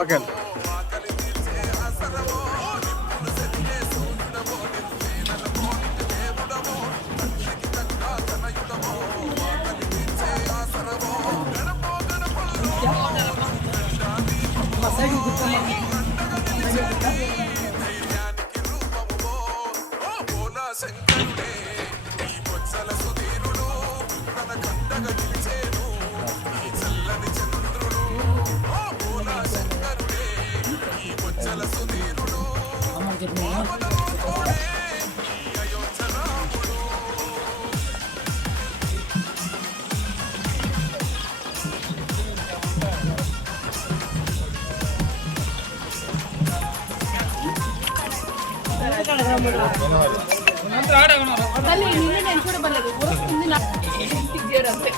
Okay నేను చూడబడలేదు అంతే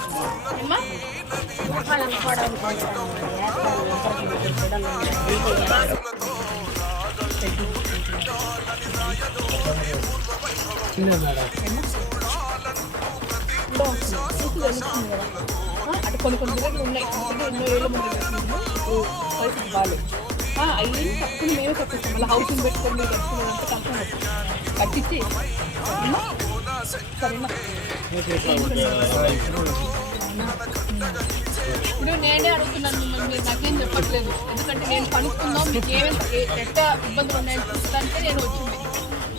అంటే కొన్ని దగ్గర ఉన్నాయి. ఎన్నో ఏళ్ళ ముందు పరిస్థితి బాగాలేదు. అయ్యి తక్కువ మేమే కట్టిస్తాం. మళ్ళీ హౌసింగ్ పెట్టుకొని మీరు కట్టుకునేదంటే కష్టం కట్టించి సరేనా. ఇప్పుడు నేనే అడుగుతున్నాను మిమ్మల్ని, మీరు నాకేం చెప్పట్లేదు. ఎందుకంటే నేను కనుక్కుందాం మీకు ఏమేమి ఎట్లా ఇబ్బందులు ఉన్నాయని చూస్తానంటే నేను వచ్చింది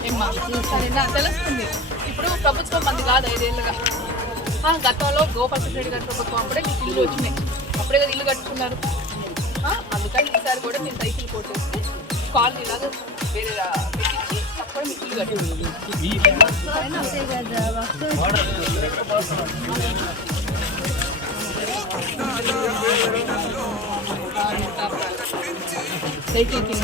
ఏమ్మా సరేనా తెలుస్తుంది. ఇప్పుడు ప్రభుత్వం మంది కాదు 5 ఏళ్ళుగా. గతంలో గోపాల్ రెడ్డి గారి ప్రభుత్వం అప్పుడే మీకు ఇల్లు వచ్చినాయి, అప్పుడే కదా ఇల్లు కట్టుకున్నారు. అందుకని ఈసారి కూడా నేను సైకిల్ కొట్టేస్తే కాలనీ లాగా వేరే పెట్టించి అప్పుడు మీకు ఇల్లు కట్టుకున్నాను. సైకిల్ కింద